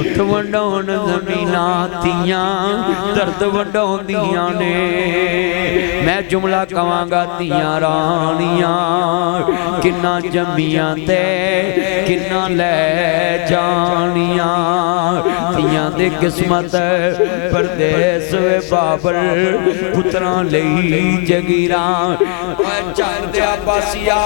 पुत वंडाउण ज़मीनां तियां दर्द वंडाउंदियां ने। मैं जुमला कवांगा तियां रानियां किन्ना जम्मियां ते किन्ना लै जानियां। तियां दे किस्मत परदेस वे बाबर पुत्रां लई जगीरां। चल दे अब्बासिया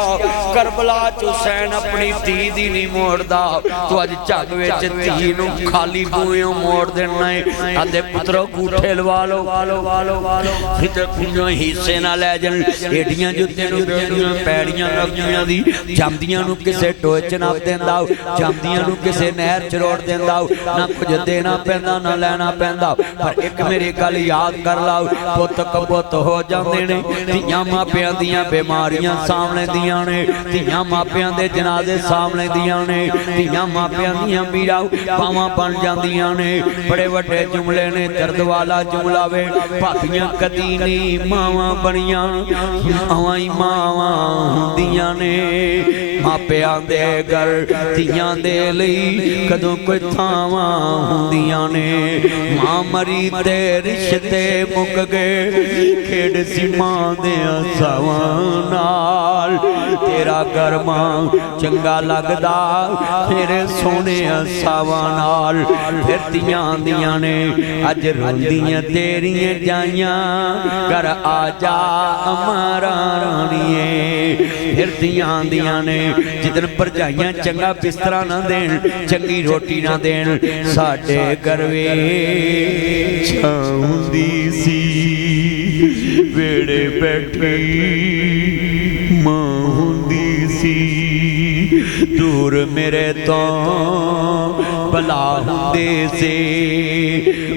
करबला च हुसैन अपनी धी दी नहीं मोड़दा। तू अज झग विच धी नूं खाली बूहों मोड़ देना है। आदे पुत्रो गूठे लवा लो फिर कुछ हिस्से ना लै जान। एडियां जुत्तियां नूं पैड़ियां रखदियां दी जांदियां नूं किसे टोए च नप देंदा, जांदियां नूं किसे नहर च रोड़ देंदा। ना कुछ देना पैंदा ना लैना पैंदा। पर एक मेरी गल याद कर लाओ, पुत कपुत हो जांदे ने। धियां मापियां दियां बीमारियां सामने दियां ने, धियां मापियां दे जनाजे सामने दियां ने, धियां मापियां दियां पीड़ा बावां बन जांदियां ने। बड़े वड्डे जुमले ने, दर्द वाला जुमला वे। भाबियां कदी नहीं मावां बनियां, मावां ही मावां हुंदियां ने। मापियां दे घर धियां दे लई कदों कोई थावां हुंदियां ने। मां मरी ते रिश्ते मुक गए, खेड़ सी मां दे सावां नाल। तेरा घर मां चंगा लगदा तेरे सोने सावां नाल। फिर तियां आंदियां ने अज रोंदियां तेरियां जाइयां, घर आ जा अमरा राणीए। फिर तियां आंदियां ने जिदन भरजाइयां चंगा बिस्तरा ना देन, चंगी रोटी ना देन। साडे घर वे छाउंदी सी वेड़े बैठी मां हुंदी सी। दूर मेरे तो भला हुंदे से,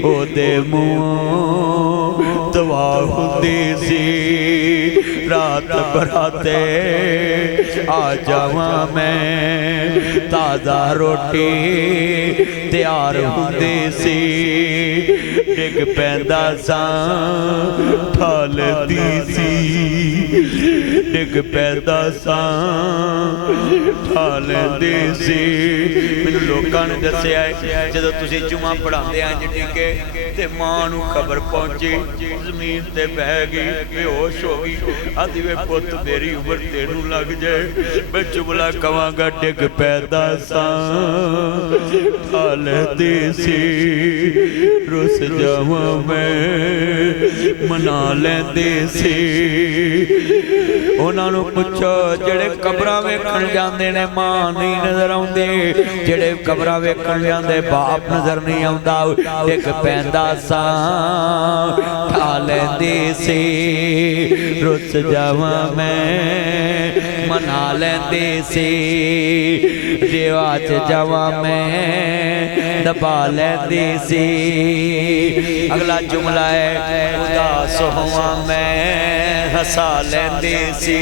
ओदे मुंह दवा हुंदे से। रात बराते आ जावा मैं, ताज़ा रोटी तैयार हुंदे सी। डिग पैंदा सा ठालदी सी, डिग पैंदा सा ठालदी सी। मैनूं लोकां ने दस्सिया जदों तुसीं जुमा पढ़ांदे आ इंज डिगे ते मां नूं खबर पहुंची, जमीन ते बह गई, बेहोश हो गई। आदि वे पुत मेरी उम्र तेनू लग जाए। मैं जुमला कवांगा डिग पैदा सा ठालदी सी। रुस जावा मैं मना लैंदे सी। उन्हां नूं पुछो जेड़े कबरां वेखण जांदे ने मां नहीं नजर आउंदे, जेड़े कबरां वेखण जांदे बाप नजर नहीं आउंदा। डिग पैंदा सा ठा लैंदे सी। रुस जावा मैं मना लैंदे सी। रिवाज जावा मैं दबा लैंदे सी। अगला जुमला है उदास होवां मैं हसा लैंदे सी।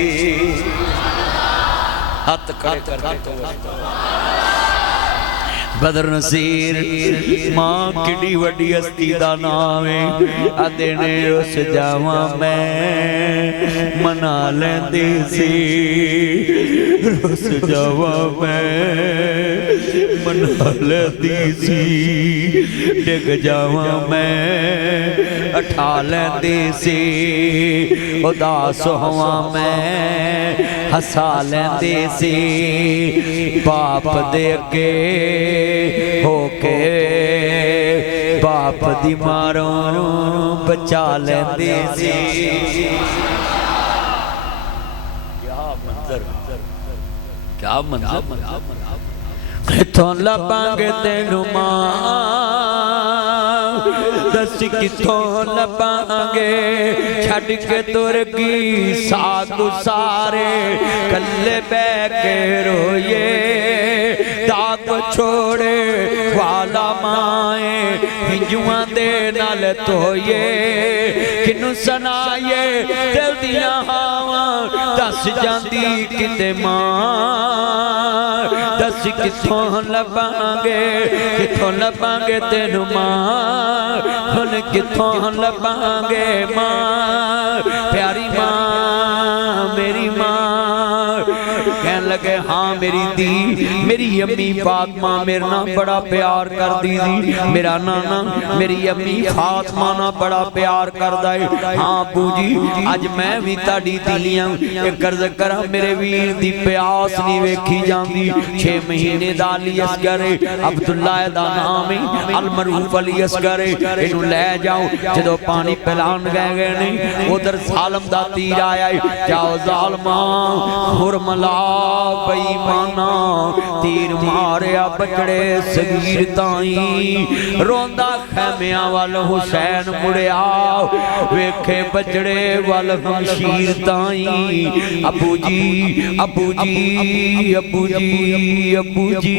हथ खड़े करके बदर नसीर मां किडी वड्डी हस्ती दा नाम है। आदे ने रुस जावा मैं मना लैंदे सी। रुस जावा मैं मना लैंदी सी। डिग जावा मैं अठा लैंदी सी। उदास होवा मैं हसा लैंदी सी। बाप दे अगे होके बाप दी मारों बचा लैंदी सी। क्या मंजर इथों लभांगे तेनू मां, दस किथों लभांगे। छड़ के तुर गई साधु सारे, कल्ले बह के रोइए। दाग छोड़े वाला माए, हिंजुआं दे नाल धोइए। किनू सुनाइए दिल दियां हावां, दस जांदी किते मां। दस किथों लभांगे तेनू मां। हुण किथों लभांगे मां, प्यारी मां मेरी मां। कहन लगे हाँ मेरी धी मेरी अम्मी फातिमा मेरे नाल बड़ा प्यार करदी सी, मेरा नाना मेरी अम्मी फातिमा नाल बड़ा प्यार करदा है। हाँ अबू जी अज मैं भी तुहाडी धी हां, एक अर्ज करा मेरे वीर दी प्यास नहीं वेखी जांदी। 6 महीने दा अली असगर अब्दुल्ला दा नाम है, अल मरूफ अली असगर इनू ले जाओ। जदों पानी पिलान गए ने उधर जालम दा तीर आया है, जाओ जालमा हुरमला बेईमाना तीर मारिया बचड़े सगीर ताई। रोंदा खैमिया वाल हुसैन मुड़िया वेखे बचड़े वाल हमशीर ताई। अबू जी अबू जी अबू जी अबू जी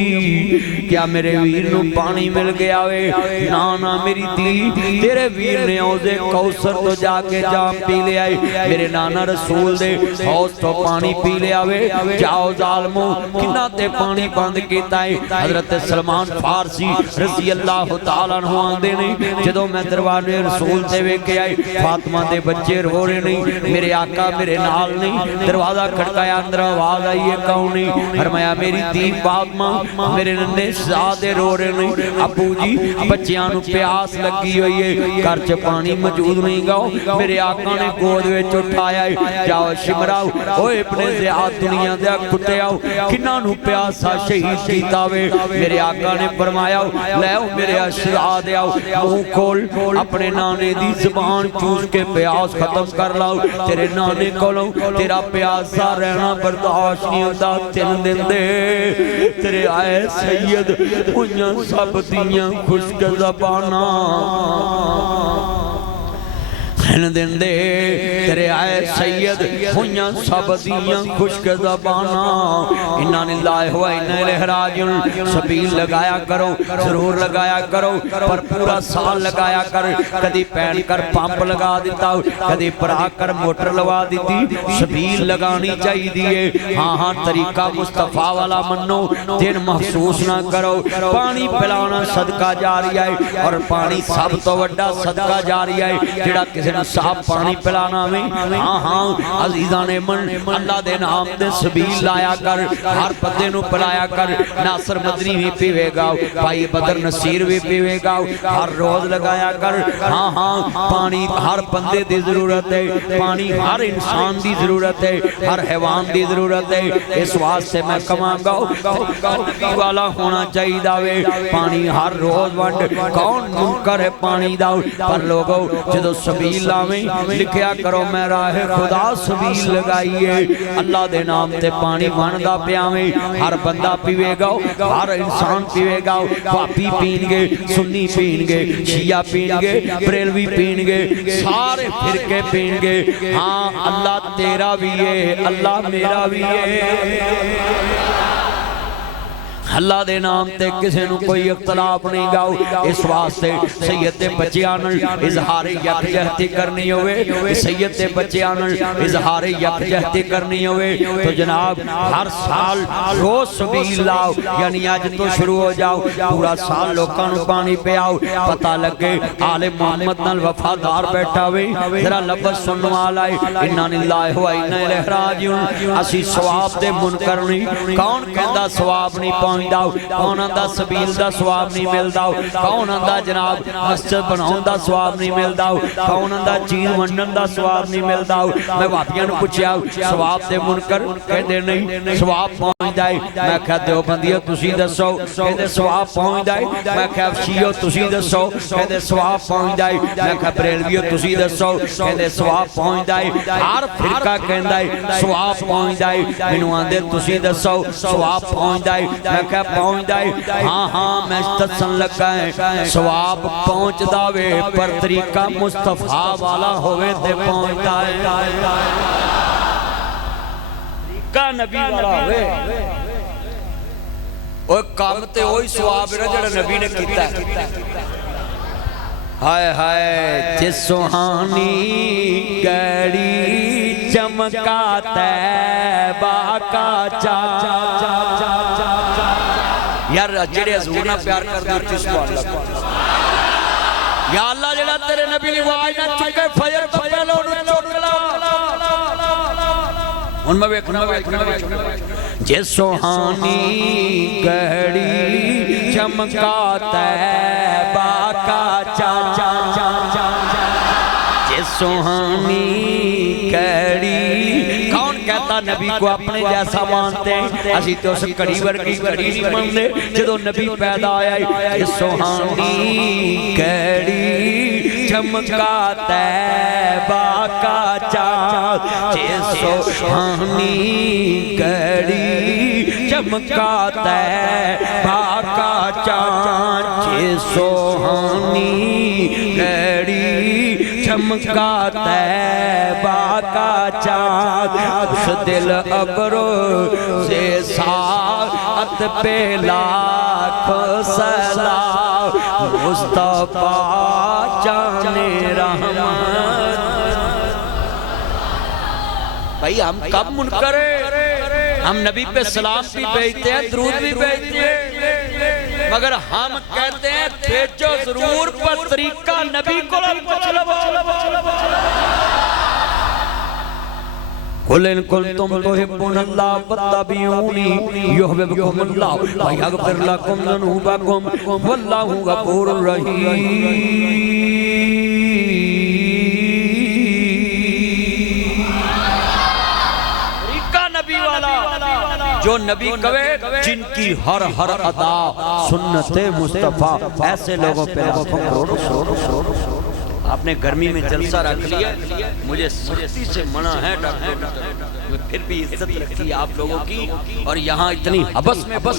क्या मेरे वीर नू पानी मिल गया वे? ना ना मेरी धी तेरे वीर ने औजे कौसर तो जाके जाम पी ले आई, मेरे नाना रसूल दे हौज तो पानी पी ले आवे। जाओ जालमो किन्ना ते पानी बंद कीता है। हजरत सलमान फारसी रज़ी अल्लाह तआला अन्हु आंदे ने जदों मैं दरबारे रसूल ते वेखे आई फातिमा दे बच्चे रो रहे नहीं, मेरे आका मेरे नाल नहीं। दरवाजा खटकाया, अंदर आवाज आई है कौन नहीं? फरमाया मेरी धी फातिमा मेरे नन्हे शहजादे रो रहे नहीं। अबू जी बच्चियां नू प्यास लगी हुई है, घर च पानी मौजूद नहीं गाओ। मेरे आका ने गोद विच उठाया है, जाओ शिमराओ ओए अपने ज़ियाद दुनिया दे कुत्ते आओ किन्ना नू प्यासा शहीद कीता वे। मेरे आका ने फरमाया ले आओ मेरे शहजादे आओ, मुंह खोल अपने नाने दी ज़बान चूस के प्यास खत्म कर लाओ। तेरे नाने कोलों तेरा प्यासा रहना बर्दाश्त नहीं होता। 3 दिन दे तेरे आए सैयद उन्हां सब दियां खुश्क ज़बाना दिन दे तेरे आए सैयद हुइयां सब दियां खुश्क ज़बाना। इन्ना लिल्लाहि व इन्ना इलैहि राजिऊन। सबील लगाया करो जरूर लगाया करो, पर पूरा साल लगाया कर। कदी पैन कर पंप लगा दिता, कदी भरा कर मोटर लगा दी, सबील लगानी चाहिए। हाँ हाँ तरीका मुस्तफा वाला मनो, दिन महसूस ना करो। पानी पिलाना सदका जारिया है, और पानी सब तो वड्डा सदका जारिया है जिहड़ा किसी साफ पानी पिलाना में। हाँ हाँ अजीजा ने मन अल्लाह दे नाम दे सबील लाया कर, हर बंदे नू पिलाया कर। नासर मदनी भी पीवेगा, भाई बदर नसीर भी पीवेगा, हर रोज लगाया कर। हाँ हाँ पानी हर बंदे दी जरूरत है, पानी हर इंसान दी जरूरत है, हर हैवान दी जरूरत है। इस वास्ते मैं कमांगा वाला होना चाहिए वे। पानी हर रोज वंड कौन मुनकर है पानी दा, पर लोगों जदों सबील लिखया करो मैं राह खुदा सबील लगाइए। अल्लाह दे नाम ते पानी बनदा पियावे, हर बंदा पीवेगा, हर इंसान पीवेगा। पापी पीनगे, सुन्नी पीनगे, शिया पीनगे, बरेलवी पीनगे, सारे फिरके पीनगे। हाँ अल्लाह तेरा भी है, अल्लाह मेरा भी है। अल्लाह दे नाम ते किसी नू कोई इख्तलाफ नहीं गाओ। इस वास्ते सैयद दे बच्चियां नाल इजहार यकजहती करनी होवे, सैयद दे बच्चियां नाल इजहार यकजहती करनी होवे तो जनाब हर साल रोज सबील लाओ, यानी अज तो शुरू हो जाओ। पूरा साल लोकां नू पानी पियाओ, पता लगे आले मोहम्मद नाल वफादार बैठा वे। जरा लफ्ज़ सुनने वाला है इन्ना लिल्लाहि व इन्ना इलैहि राजिऊन। असी सवाब दे मुनकर नहीं, कौन कहंदा सवाब नहीं पहुंचदा? कौन आंदा सबील दा सवाब नहीं मिलदा? कौन आंदा जनाब मस्जिद बनाउण दा सवाब नहीं मिलदा? कौन आंदा चीज वंडण दा सवाब नहीं मिलदा? मैं वापियां नू पुछया सवाब दे मुनकर कहंदे नहीं सवाब पहुंचदा है। मैं कहा देवबंदियो तुसीं दसो, कहंदे सवाब पहुंचदा है। मैं कहा शियो तुसीं दसो, कहंदे सवाब पहुंचदा है। मैं कहा बरेलवियो तुसीं दसो, कहंदे सवाब पहुंचदा है। हर फिरका कहंदा है सवाब पहुंचदा है। मैनू आंदे तुसीं दसो सवाब पहुंचदा है। मैं पहुंचदा है। हाँ हाँ मैं दसन लगा है सवाब पहुंचदा वे, पर तरीका मुस्तफा वाला होवे ते पहुंचदा है। तरीका नबी वाला होवे, ओए काम ते ओही सवाब है जेड़ा नबी ने कीता है। हाय हाय जिस सुहानी गड़ी चमका तैबा का चा यार जेड़े हजूर नाल प्यार करदे उच्ची सुभान अल्लाह। या अल्लाह जेड़ा तेरे नबी दी आवाज ना चुके फजर तो पहले उन्हें चुक ला। हुन मैं वेखना जे सुहानी घड़ी चमका तैबा का चाँद, जे सुहानी घड़ी। कौन कहता नबी को अपने जैसा मानते हैं? असी तो उस घड़ी वर्गी घड़ी नहीं मानते जो नबी पैदा आया। जे सुहानी घड़ी चमका तैबा का चाँद, जे सुहानी घड़ी चमका तैबा का चाँद, जे सुहानी घड़ी चमका तैबा का चाँद। उस दिल अबरो से साथ पे लाख सलाम, मुस्तफा जाने रहमत। भाई हम कब मुनकर हम नबी पे सलाम भी भेजते हैं, दरूद भी भेजते हैं, मगर हम कहते हैं भेजो जरूर पर तरीका नबी को कुल कुंतुम तुहिब्बुनल्लाह फत्तबिऊनी युहब्बुकुमुल्लाह व यगफिर लकुम ज़ुनूबकुम वल्लाहु गफूरुर रहीम। जो नबी कवे जिनकी हर हर अदा सुन्नते मुस्तफा, ऐसे लोगों पे आपने गर्मी में जलसा रख लिया, मुझे सख्ती से मना है डॉक्टर, फिर भी इज्जत रखी आप लोगों की। और यहाँ इतनी हबस में बस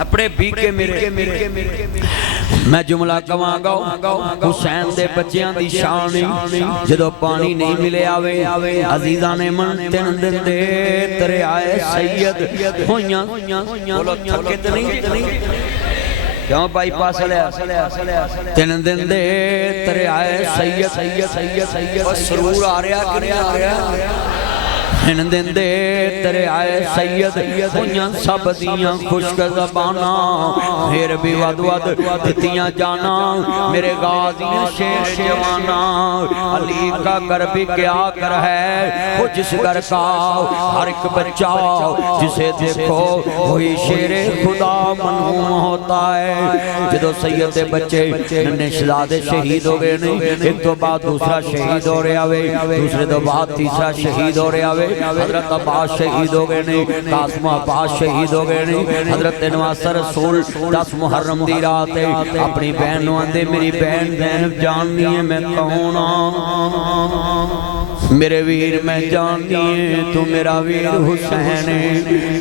अपने बीके मेरे मैं जुमला कवांगा हुसैन दे बच्चियां दी शान जदों पानी नहीं मिले आवे अजीजा ने मन 3 दिन दे तेरे आए सैयद होइयां। बोलो थके तो नहीं क्यों बाईपास 3 दिन दे तेरे आए सैयद और सरूर आ रहा कि नहीं आ रहा? 3 दिन दे तेरे आए सैयद होइयां सब दियां खुश्क ज़बाना, फिर भी वद दित्तियां जाना मेरे गाज़ी शेर जवाना। अली का घर भी क्या कर है वो जिस घर का हर एक बच्चा जिसे देखो वही शेर खुदा मनहूम होता है। जदों सैयद दे बच्चे नन्हे शहजादे शहीद हो गए ने, एक तो बाद दूसरा शहीद हो रहा वे, दूसरे तो बाद तीसरा शहीद हो रहा वे। हजरत अब्बास शहीद हो गए ने, कासिम अब्बास शहीद हो गए ने। हजरत नवासर रसूल 10 मुहर्रम दी रात अपनी बहन नूं आंदे मेरी बहन ज़ैनब जाननी है मैं कौन हां, मेरे वीर मैं जाननी है तू मेरा वीर हुसैन है।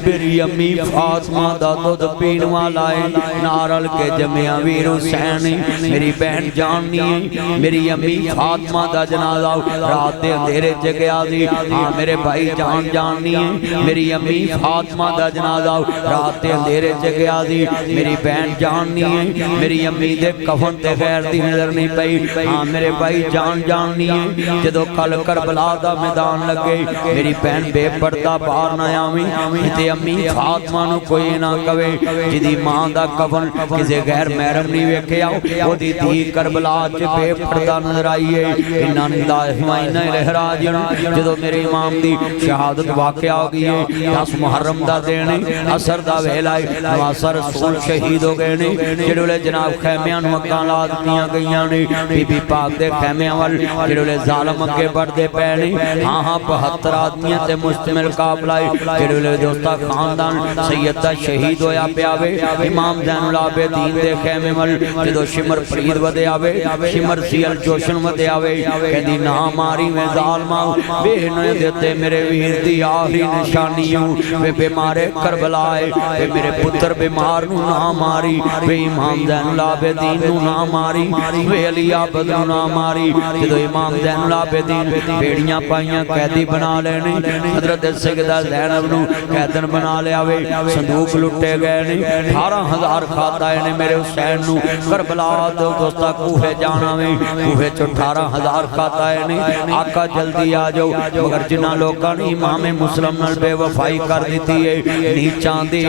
मेरी अम्मी फातिमा दा दुध पीण वाला है, नारल के जमिया वीर हुसैन है। मेरी बहन जाननी है मेरी अम्मी फातिमा दा जनाजा रात दे अंधेरे च गया सी। हाँ मेरे भाई जान जाननी है मेरी अम्मी फातिमा दा जनाजा रात दे अंधेरे च गया सी। मेरी बहन जाननी है मेरी अम्मी दे कफन ते गैर दी नजर नहीं पई। हाँ मेरे भाई जाननी है जदों कल करबला दा मैदान लगे मेरी बहन बेपर्दा बाहर ना आवी ते अम्मी फातिमा नूं कोई ना कवे जिदी मां दा कफन किसे गैर महरम नहीं वेखिया ओदी धी करबला च बेपर्दा नजर आई है। इन्ना लिल्लाहि व इन्ना इलैहि राजिऊन। जदों मेरे इमाम दी शहादत वाक़या हो गई है 10 मुहर्रम दा दिन असर दा वेला नवासर रसूल शहीद हो गए ने। जेड़े वेले जनाब खैमियां नूं अग्गां ला दित्तियां गईयां ने, बीबी पाक दे खैमियां वल जेड़े वेले ज़ालम अगे बढ़दे पे ने। हाँ 72 आदमियों ते मुश्तमिल काफिला जेड़े वेले दोस्ता खानदान सैयद दा शहीद होया पिया वे। इमाम ज़ैनुल आबिदीन दे खैमे वल जदों शिमर फरीद वदे आवे, शिमर सियल जोशन वदे आवे, कहंदी ना मारी मैं ज़ालमा वे न देते मेरे वीर दी आखिरी निशानी वे बीमारे करबला वे मेरे पुत्र बीमार नूं ना मारी, वे इमाम ज़ैनुल आबिदीन नूं ना मारी, वे अली आबद नूं ना मारी। जदों इमाम ज़ैनुल आबिदीन बेड़ियां पाइयां कैदी बना लेने, हजरत सैयदा ज़ैनब नूं कैदन बना लिया वे। संदूक लुटे गए ने, 18,000 खाता ने मेरे हुसैन नूं करबला दो दोस्ता कूफे जाना वे, कूफे चो 18,000 खाता ने। आका जल्दी आ जाओ, मगर जिन्हां लोकां ने इमाम मुस्लिम नाल बेवफाई कर दी है नीचां दी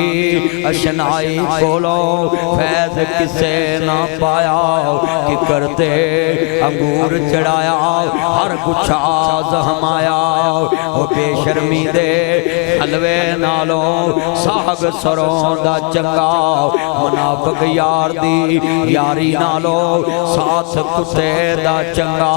अशनाई कोलो फैज़ किसे ना पाया कि करते अंगूर चढ़ाया हर गुच्छा जहमाया। ओ बेशर्मी दे हलवे नालों साग सरों दा चंगा मुनाफिक यार दी यारी नालों साथ कुत्ते दा चंगा।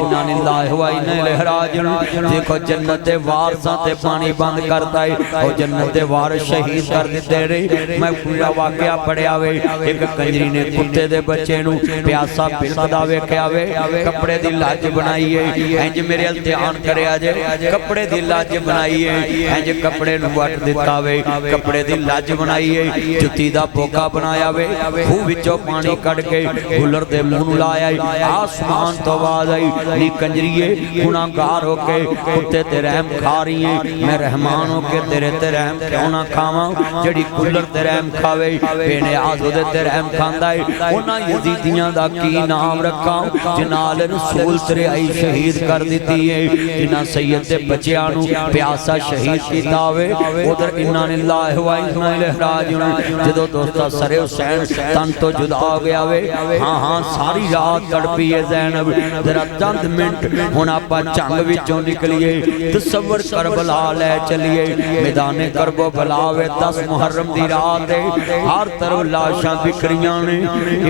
इन्ना लिल्लाहि व इन्ना इलैहि राजिऊन। देखो जन्नत दे वारसां ते पानी बंद करता है और जन्नत दे वारिस शहीद कर दिते ने। मैं पूरा वाकया पढ़िया वे एक कंजरी ने कुत्ते दे बच्चे नूं प्यासा बिलखदा वेख्या वे कपड़े दी लज बनाई है इंज मेरे अल ध्यान करया जे कपड़े दी लज बनाई है इंज कपड़े नूं वट दिता वे कपड़े दी लज बनाई है जुत्ती दा बोका बनाया वे खूह विचों पानी कढ के गुलर दे मूंह नूं लाया। आसमान तो आवाज आई नी कंजरीए गुनाहगार हो के कुत्ते ते रहम खा रही है मैं रहमान हो के तेरे ते रहम क्यों ना खावां जड़ी गुलर ते रहम खावे बेनियाज ओदे ते रहम खांदा है। उन्हां यजीदियां दा की नाम रखां जिनाल रसूल तेरे आई शहीद कर दिती है जिन्हां सैयद दे बच्चियां नूं प्यासा शहीद कीता होवे। उधर इन्ना लिल्लाहि व इन्ना इलैहि राजिऊन। जदों दोस्ता सरे हुसैन तन तो जुदा हो गया वे हाँ हाँ सारी रात तड़पी है ज़ैनब जरा चंद मिनट हुण आपां झंग विचों निकलीए तसव्वुर करबला लै चलिए मैदाने करबो बलावे 10 मुहर्रम दी रात है हर तरफ लाशां बिखरियां ने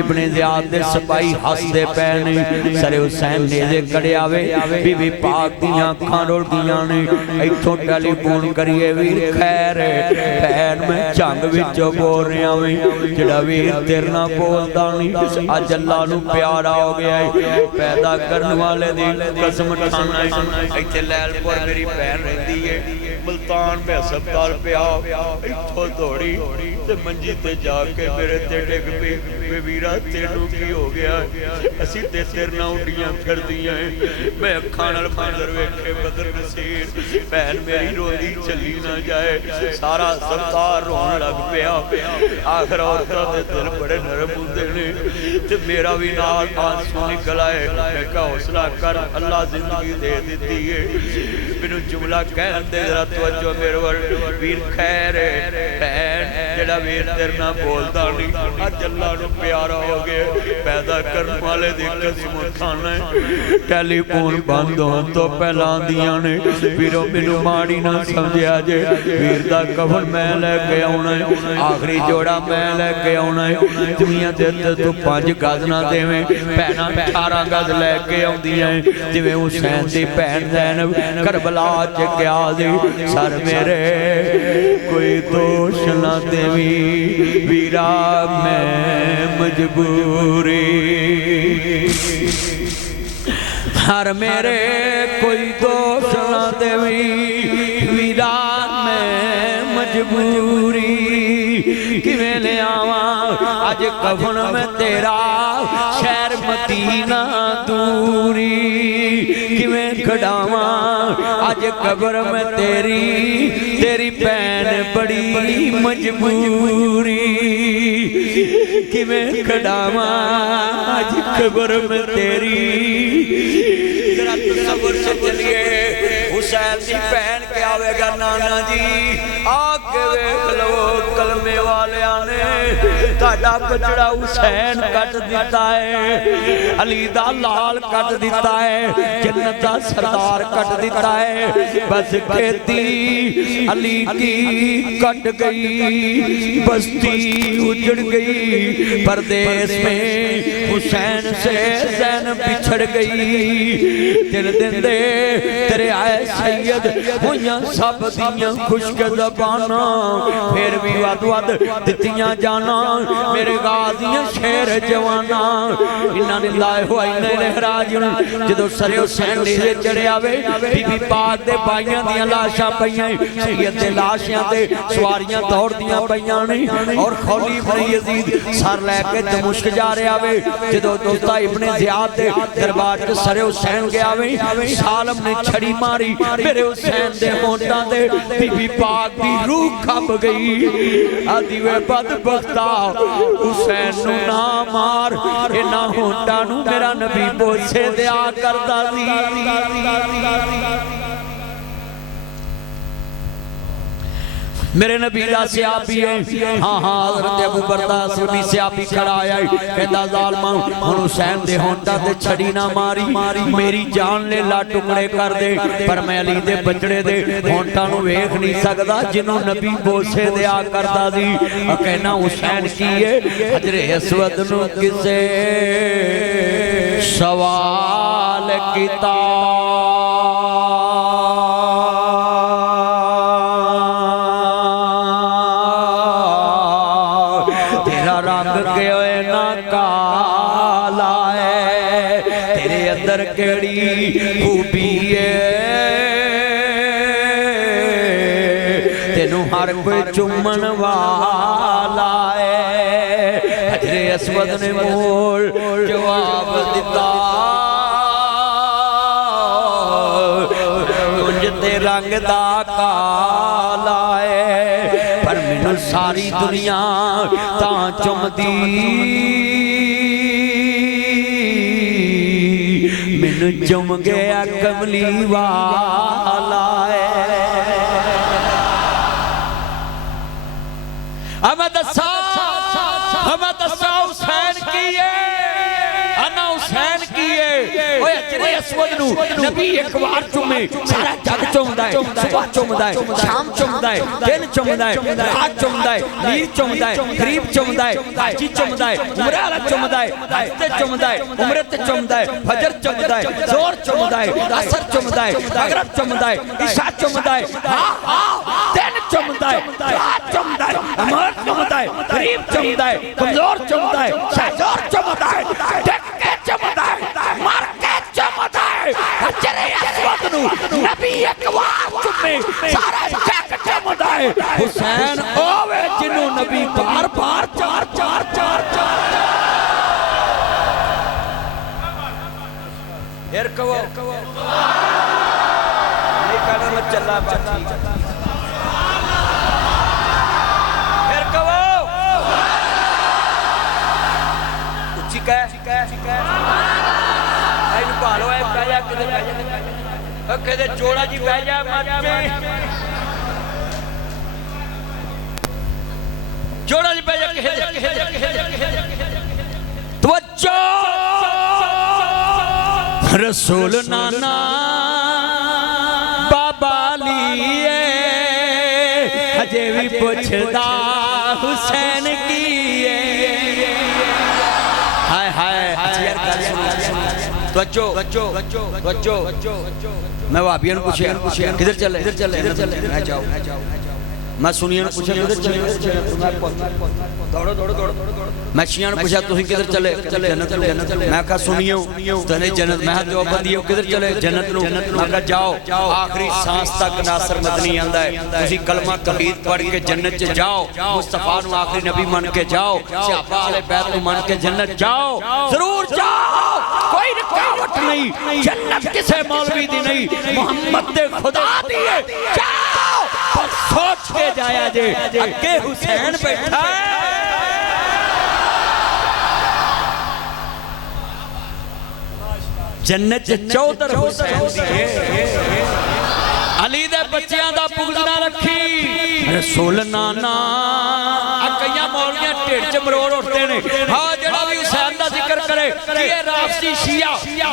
इब्ने ज़ियाद दे सिपाही हसदे पै ने सरे हुसैन नेज़े कढ़िया वे बीबी पाक दीयां अखां रुल गईयां ने इत्थों टेलीफोन करिए वीर खैर भैन मैं झंग विचों बोल रहा वे जिहड़ा वीर तेरे नाल बोलदा नहीं अज अल्लाह नूं प्यारा हो गया है पैदा करन वाले दी कसम खाना है। इत्थे लैलपुर मेरी भैन रहिंदी है मुल्तान में हस्पताल पिया इत्थों दौड़ी ते मंजी ते जाके मेरे ते डिग पई वीरा तेनू की हो गया असी ते तेरे नाल उड्डियां फिरदियां मैं अखां नाल मंजर वेखे बदर नसीर भैन मेरी रोंदी चली ना जाए सारा हस्पताल रोन लग पिया। आखिर औरतां दे दिल बड़े नरम हुंदे ने ते मेरा भी नाल आंसू निकल आए मैं कहा हौसला कर अल्लाह जिंदगी दे दिती है मैनू जुमला कहन दे जरा तवज्जो मेरे वर वीर खैर भैन जेड़ा वीर तेरे नाल बोलदा नहीं अज अल्लाह नूं प्यारा हो गया पैदा करने वाले दी कसम खाना है। टेलीफोन बंद होने तो पहला आंदियां ने वीरों मैनू माड़ी ना समझिया जे वीर दा कफन मैं लैके आउणा है आखिरी जोड़ा मैं लैके आउणा है दुनिया दे तू 5 गज ना देवें भैणां 18 गज लैके आउंदियां जिवें हुसैन दी भैन ज़ैनब करबला च गया सी सर मेरे कोई दोष ना देवी वीरा मैं मजबूरी हर मेरे कोई दोष ना देवी वीरा मैं मजबूरी किवें ले आवां अज कफन में तेरा शहर मदीना दूरी किवें खड़ावां अज कब्र में तेरी भैन बड़ी मजबूरी किवें खड़ावां अज कब्र में तेरी जरा तसव्वुर से चलिए हुसैन दी भैन क्या आवेगा नाना जी आके वेख लो कलमे वालियां ने ताड़ा बचड़ा हुसैन कट दिता है अली दा लाल कट दिता है जन्नत दा सरदार कट दिता है बस खेती अली की कट गई बस्ती उजड़ गई परदेश में हुसैन से ज़ैनब बिछड़ गई दिन दिन दे तेरे आए सैयद होइयां सब दियां खुश्क ज़बाना फिर भी वद वद दित्तियां जाना मेरे गाज़ियां शेर जवाना इन्ना लिल्लाहि व इन्ना इलैहि राजिऊन। जदों सरे हुसैन नेज़े चढ़िया वे बीबी पाक दे भाइयां दियां लाशां पईयां सैयद दे लाशां ते सवारियां दौड़दियां पईयां ने और खौली इब्ने यजीद सर लैके दमिश्क जा रहा वे जदों दोस्ता इब्ने ज़ियाद दे दरबार च सरे हुसैन गया वे सालम ने छड़ी मारी मेरे हुसैन दे होंठां ते बीबी पाक दी रूह खप गई आदि वे बदबख्ता हुसैन नूं ना मार इन्हां होंठां नूं मेरा नबी बोसे दिया करदा सी। मेरे नबी दा सियाबी है। हाँ हाँ हज़रत अबू बरदास भी सियाबी खड़ा आया कहता ज़ालमा हुण हुसैन दे होंठां ते छड़ी ना मारी मेरी जान ले ला टुकड़े कर दे पर मैं अली दे बचड़े दे होंठां नूं वेख नहीं सकदा जिन्हों नबी बोसे दिया करदा सी। कहना हुसैन की है हजरे अस्वद नूं किसे सवाल कीता खूबी तेनू हर कोई चुमन वाला है। हजरे अस्वद ने मोल जवाब दिता कुंज ते रंग दा काला है पर मैनू सारी दुनिया तां चुमदी चुम गया कमली वाला है। हमें दसा हुसैन की है अना हुसैन की है। ओए हजरे अस्वद नू नबी एक बार चुमे सारा जग चुमदा है सुबह चुमदा है शाम चुमदा है दिन चुमदा है रात चुमदा है नीर चुमदा है गरीब चुमदा है हाजी चुमदा है उम्र वाला चुमदा है हस्ते चुमदा है उम्र ते चुमदा है फजर चुमदा है जोर चुमदा है असर चुमदा है मगरिब चुमदा है इशा चुमदा है हां हां दिन चुमदा है रात चुमदा है अमर चुमदा है गरीब चुमदा है कमजोर चुमदा है शाजोर चुमदा है देख के चुमदा है मार के चुमदा है। हजरे अस्वद नू नबी एक बार चुमे सारा जग चुमदा है। हुसैन ओवे जिन्नू नबी बार बार चार चार चार चार फिर कहो ये कहना मत चला बात फिर कहो उच्ची कह आई भालो है बह जा किते जोड़ा जी बह जा मत जोड़ा जी बह जा तवज्जो रसूल नाना बाबा लिए हजे भी पुछदा हुसैन की हाय हाय तवज्जो मैं वाबियन पूछे किधर चले मैं जाओ मैं सुनिया पूछा किधर चले दौड़ो दौड़ो दौड़ो मैं शिया पूछा तुम किधर चले जन्नत मैं कहा सुनियो तने जन्नत मैं जो बंदी किधर चले जन्नत नु मैं कहा जाओ आखिरी सांस तक नासर मदनी आंदा है तुसी कलमा तौहीद पढ़ के जन्नत च जाओ मुस्तफा नु आखिरी नबी मान के जाओ सहाबा वाले बैत नु मान के जन्नत जाओ जरूर जाओ कोई रुकावट नहीं जन्नत किसे मौलवी दी नहीं मोहम्मद दे खुदा दी है जाओ पर सोच के जाया जे अगे हुसैन बैठा है जन्नत चौधर हुसैन दी है अली दे बच्चियां दा पुगना रखी रसूल नाना कईयां मौलवियां ढिड च मरोड़ उठते ने हां जेड़ा भी हुसैन दा जिक्र करे कि ये राफसी शिया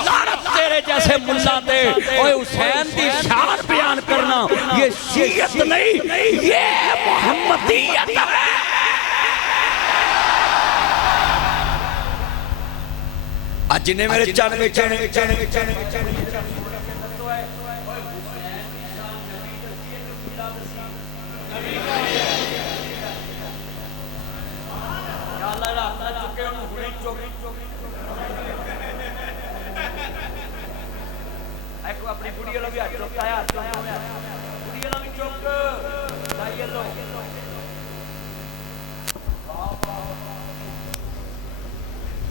लानत तेरे जैसे मुल्ला दे ओए हुसैन दी शान बयान करना ये शियत नहीं ये मोहम्मदियत है। आज जिन्हें मेरे चन बैठे अपनी बुढ़ी वाला भी हाथ चुकता है बुढ़ी वाला भी चुक लो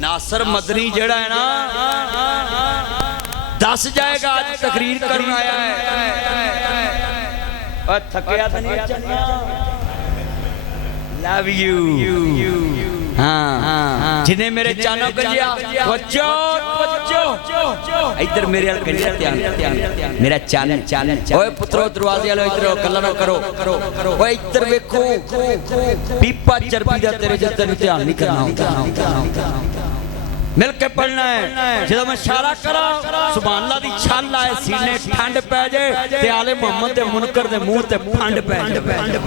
नासर मदनी जेड़ा है ना दस जाएगा आज तकरीर करने आया है और थकिया तो नहीं चन्ना लव यू हाँ जिन्हें मेरे चानों गंजिया वच्चो वच्चो इधर मेरे वाल कंजिया ध्यान मेरा चान ओए पुत्रो दरवाजे वाले इधर गल्लां ना करो ओए इधर देखो पीपा चरबी दा तेरे जिस तेन ध्यान नहीं करना मिल के पढ़ना है जो मैं इशारा करा सुभान अल्लाह दी छल आए सीने ठंड पै जाए ते आले मोहम्मद दे मुनकर दे मुंह ते फंड पै जाए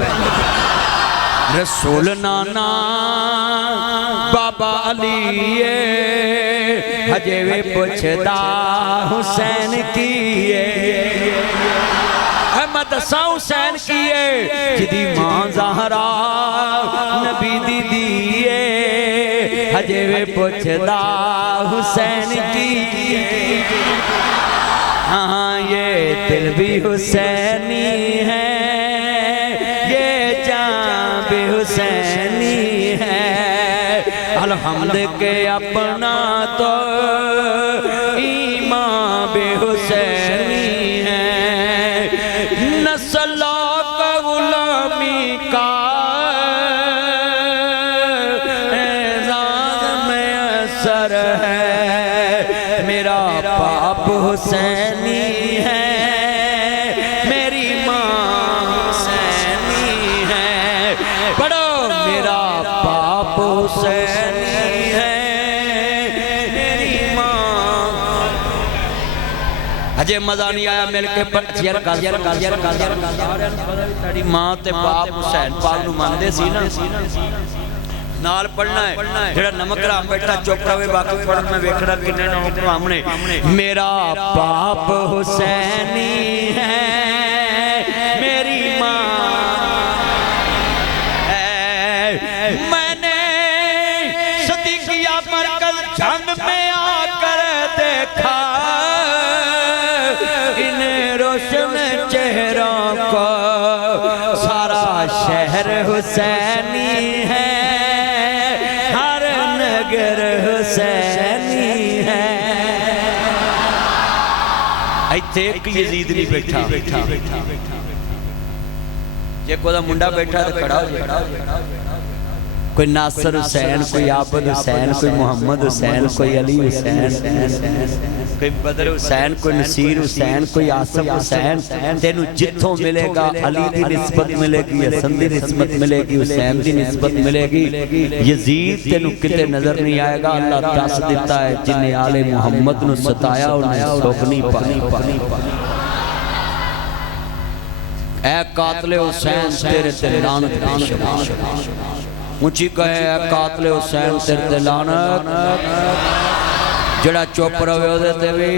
रसूल नाना बाबा अली हजे वे पुछदा हुसैन की मैं दसा हुसैन की जिदी मां ज़हरा नबी दी दी हजे वे पुछदा हुसैन की हाँ ये दिल भी हुसैनी है ये जान भी हुसैनी है अलहम्द के अपना तो ईमान भी हुसैनी है नस्ल का गुलामी का हुसैनी है मेरी माँ हुसैनी है पढ़ो मेरा बाप हुसैनी है मेरी माँ अजय मजा नहीं आया मिल के तेरी माँ ते बाप हुसैन पाक नूं मनदे सी ना नाल पढ़ना है जेड़ा नमक राम बैठा चुप रहे बाकी पढ़ मैं वेखना किन्ने नमक सामने मेरा बाप हुसैनी है मेरी माँ मैंने सदीकिया मरकज जंग में आकर देखा इन रोशन चेहरों को सारा शहर हुसैनी है एक यजीद नहीं बैठा जे कोई मुंडा बैठा तो खड़ा हो जाए कोई नासर हुसैन कोई आबद हुसैन कोई मोहम्मद हुसैन कोई अली हुसैन कोई बदर हुसैन कोई नसीर हुसैन कोई आसफ हुसैन तेनू जिथों मिलेगा अली दी निस्बत मिलेगी हसन दी निस्बत मिलेगी हुसैन दी निस्बत मिलेगी यजीद तेनू किते नजर नहीं आएगा अल्लाह दस दिता है जिन्हें आले मोहम्मद नू सताया उन्हें सुख नहीं पाई ऐ कातले हुसैन तेरे ते लानत बेशुमार ऊंची कहे ऐ कातले हुसैन तेरे ते लानत जड़ा चुप रहे ओदे ते भी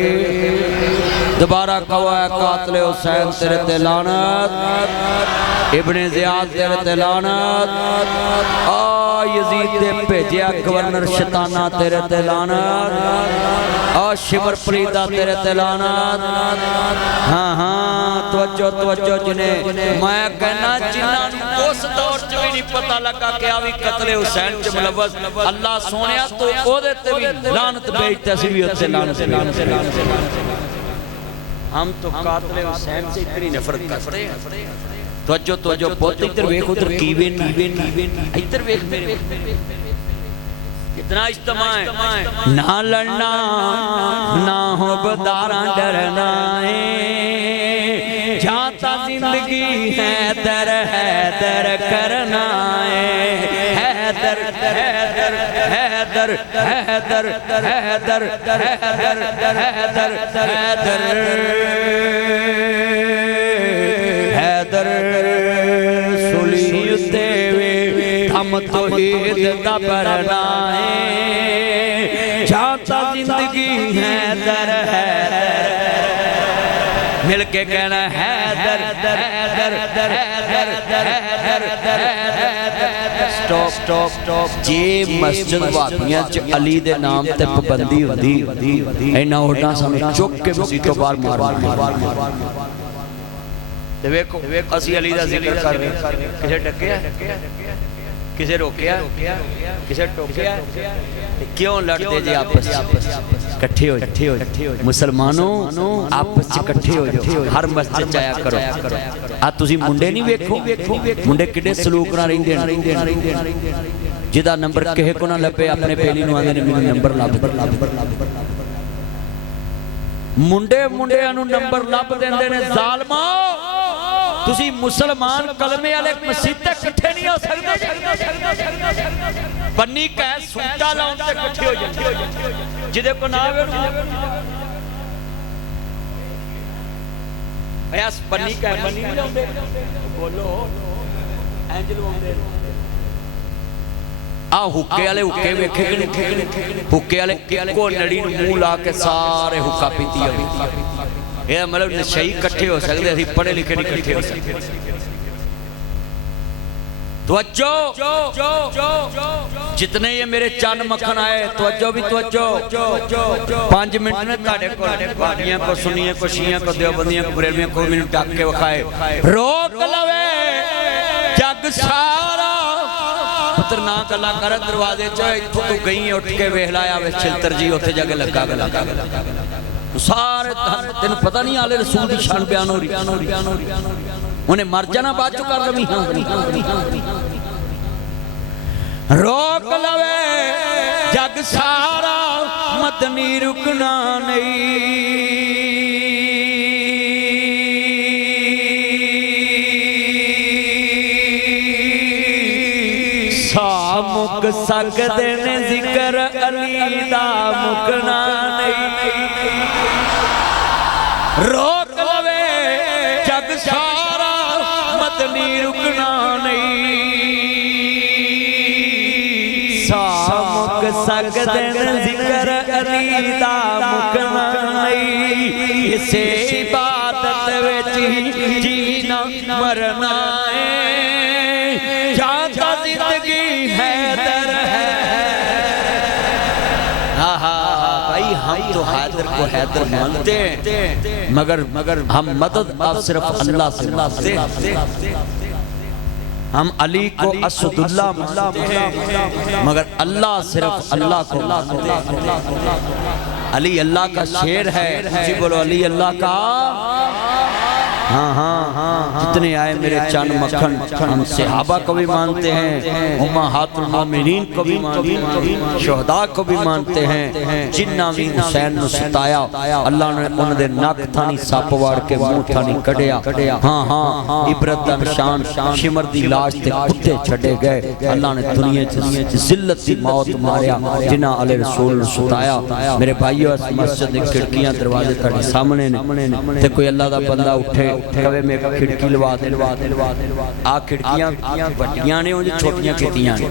दोबारा कहो ऐ कातले हुसैन तेरे ते लानत इब्ने ज़ियाद तेरे ते लानत आ यजीद दे भेजिया गवर्नर शैताना तेरे ते लानत आ शिमर फरीदा तेरे ते लानत हाँ हाँ तवज्जो जिन्हें मैं कहना जिन्हां नूं उस दौर च भी नहीं पता लगा कि आ भी कतले हुसैन च मुलव्वस अल्लाह सोनिया तो ओदे ते भी लानत भेजते सी भी उत्ते लानत हम तो कातले हुसैन से इतनी नफरत करते हैं तवज्जो बहुत इधर वेख उधर कीवे इधर वेख मेरे कितना इज्तिमा है ना लड़ना ना हो बदारा डरना है जाता जिंदगी है दर करना है हैदर हैदर हैदर हैदर हैदर हैदर हैदर हैदर सुली उत्ते वे हम तौहीद दा भरना है जाता जिंदगी है दर मिल के कहना हैदर स्टॉप स्टॉप स्टॉप जे मस्जिद वादियां च अली दे नाम ते पाबंदी होंदी इन्ना होड़ा सानू चुक के मसीतों बाहर मार ते वेखो असी अली दा जिक्र कर रहे किसे डकिया किसे रोकिया किसे टोकिया क्यों लड़ते जे आपस इकट्ठे हो मुसलमानों आपस इकट्ठे हो जाओ हर मस्जिद च आया करो आ तुसी मुंडे नहीं वेखो मुंडे किड्डे सलूक नाल रहिंदे जिहदा नंबर किसी को ना लभे अपने बेली नूं आंदे ने मैनूं नंबर लभ मुंडे मुंडियां नूं नंबर लभ देंदे ने ज़ालमा तुसी मुसलमान कलमे वाले मसीते इकट्ठे नहीं हो सकते बन्नी कह सूटा लाउण ते इकट्ठे हो जांदे जिहदे को ना यास बन्नी कह बन्नी नहीं लाउंदे बोलो इंज लवाउंदे आ हुक्के वाले हुक्के वेखे कि हुक्के वाले को नड़ी मूंह ला के सारे हुक्का पीती है ये मतलब नशई इकट्ठे हो सकते असीं पढ़े लिखे नहीं इकट्ठे हो सकते तवज्जो जितने ये मेरे चंद मक्खन आए तवज्जो भी तवज्जो 5 मिनट ने ताड़े को बाड़ियां को सुनिए को शियां को देवबंदियां को बरेलवियां को मैनूं ढक के विखाए रोक लवे जग सारा पुत्र ना गल्ला कर दरवाजे च इत्थों तू गई उठ के वेख लाया वे छिलतर जी उत्थे जाके लगा सारे तेन पता नहीं आले रसूल की शान बयान हो रही उन्हें मर जाना बाद चो कर लवी रोक लवे जग सारा मदनी रुकना नहीं मुक सकते ने जिक्र अली दा मुकना नहीं रोक लवे जग सारा मदनी रुकना नहीं मुक सकते ने जिक्र अली दा मुकना नहीं इसे इबादत विच जीना मरना है हम तो हैदर को हैदर मानते हैं मगर हम मदद अब सिर्फ अल्लाह से मांगते हैं हम अली को असदुल्लाह मानते हैं मगर अल्लाह सिर्फ अल्लाह को मानते हैं अली अल्लाह का शेर है जी बोलो अली अल्लाह का हाँ हाँ हाँ जितने आए मेरे चंद मक्खन हम सहाबा को भी मानते हैं उम्महातुल मोमिनीन को भी मानते हैं शहदा को भी मानते हैं जिन्ना भी हुसैन नु सताया अल्लाह ने उन्हां दे नक थानी सप वाड़ के मुंह थानी कढ़िया हाँ हाँ इबरत दा निशान शिमर दी लाश ते कुत्ते छड़े गए अल्लाह ने दुनिया च जिल्लत दी मौत मारिया जिन्हां अले रसूल नु सताया मेरे भाईओ इस मस्जिद दी खिड़कियां दरवाजे तुहाडे सामने ने ते कोई अल्लाह दा बंदा उठे कवे मैं खिड़की लवा दे आ खिड़कियां वड्डियां ने उंज छोटियां कीतियां ने